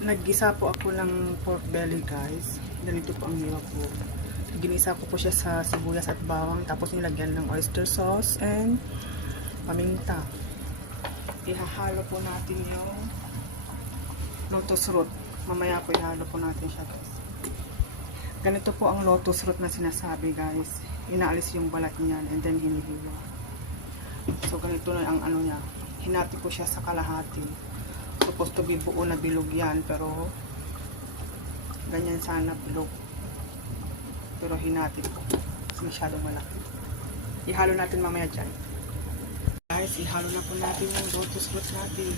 Naggisa po ako ng pork belly, guys. Ganito po ang hiwa po. Ginisa ko po siya sa sibuyas at bawang, tapos nilagyan ng oyster sauce and paminta. Ihahalo po natin yung lotus root. Mamaya po ihalo po natin siya, guys. Ganito po ang lotus root na sinasabi, guys. Inaalis yung balat niyan and then hinihiwa. So ganito na ang ano niya. Hinati ko siya sa kalahati. Supposed to be buo na bilog yan, pero ganyan sana bilog. Pero hinati ko. Masyadong malaki. Ihalo natin mamaya dyan. Guys, ihalo na po natin yung lotus root natin.